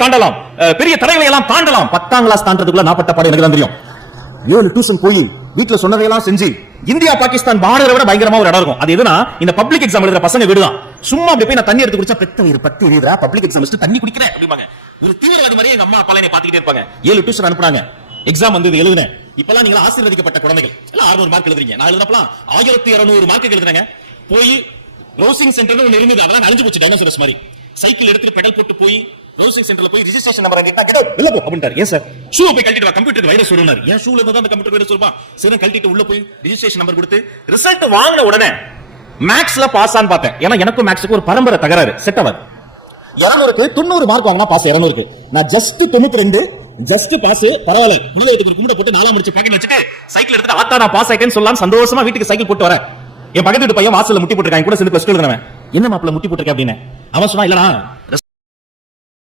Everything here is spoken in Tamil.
தாண்டலாம், பெரிய தடைகளை எல்லாம் தாண்டலாம். 10ஆம் கிளாஸ் தாண்டறதுக்குள்ள நான் பட்ட பாடம் எனக்கு தான் தெரியும். 7 டியூஷன் போய் வீட்ல சொன்னதையெல்லாம் செஞ்சு இந்தியா பாகிஸ்தான் பார்டரை விட பயங்கரமா ஒரு இடம் இருக்கும். அது எதுனா இந்த பப்ளிக் எக்ஸாம் எழுதுற பசங்க விடுதான். சும்மா அப்படி போய் நான் தண்ணி எடுத்து குடிச்சா பெத்த வயிறு பத்தி எழுதுறா, பப்ளிக் எக்ஸாம் வச்சு தண்ணி குடிக்கிறேன் அப்படிம்பாங்க. ஒரு தீவிரவாதி மாதிரியே எங்க அம்மா அப்பா என்னை பாத்துக்கிட்டே இருப்பாங்க. 7 டியூஷன் அனுப்புனாங்க, எக்ஸாம் வந்து எழுதுனேன். இப்பெல்லாம் நீங்க ஆசீர்வதிக்கப்பட்ட குழந்தைகள் எல்லாம் 600 மார்க் எழுதுறீங்க. நான் எழுதப்பலாம் 1200 மார்க் எழுதுறாங்க. போய் ப்ரௌசிங் சென்டர்னு ஒன்னு இருந்தது, அதெல்லாம் அழிஞ்சு போச்சு டைனோசரஸ் மாதிரி. சைக்கிள் எடுத்து பெடல் போட்டு போய் ப்ரௌசிங் சென்டர்ல போய் ரெஜிஸ்ட்ரேஷன் நம்பர் கேட்டா கெட் அவுட் வெளில போ அப்படின்றார். ஏன் சார்? ஷூ போய் கழட்டிட்டு வா, கம்ப்யூட்டருக்கு வைரஸ் வரும்னாரு. ஏன் ஷூல இருந்தா அந்த கம்ப்யூட்டர் வைரஸ் வருமா? சரி கழட்டிட்டு உள்ள போய் ரெஜிஸ்ட்ரேஷன் நம்பர் கொடுத்து ரிசல்ட் வாங்கின உடனே மேக்ஸ்ல பாஸ் ஆன்னு பார்த்தேன். ஏன்னா எனக்கும் மேக்ஸ்க்கு ஒரு பரம்பரை தகராறு, செட் ஆகாது. 200க்கு 90 மார்க் வாங்கினா பாஸ், 200க்கு நான் ஜஸ்ட் 92 ஜஸ்ட் பாஸ். பரவாயில்ல, குலதெய்வத்துக்கு ஒரு கும்பிட போட்டு 4 முடிச்சு பாக்கெட் வச்சுட்டு சைக்கிள் எடுத்துட்டு ஆத்தா நான் பாஸ் ஆயிட்டேன்னு சொல்லலாம் சந்தோஷமா வீட்டுக்கு சைக்கிள் போட்டு வரேன். என் பக்கத்து வீட்டு பையன் வாசல்ல முட்டி போட்டுருக்கான், கூட சேர்ந்து பிளஸ் 2 எழுதுனவன். என்ன மாப்பிள்ள முட்டி போட்டுருக்க அப்படின்னு அவன் சொன்னா, இல்லனா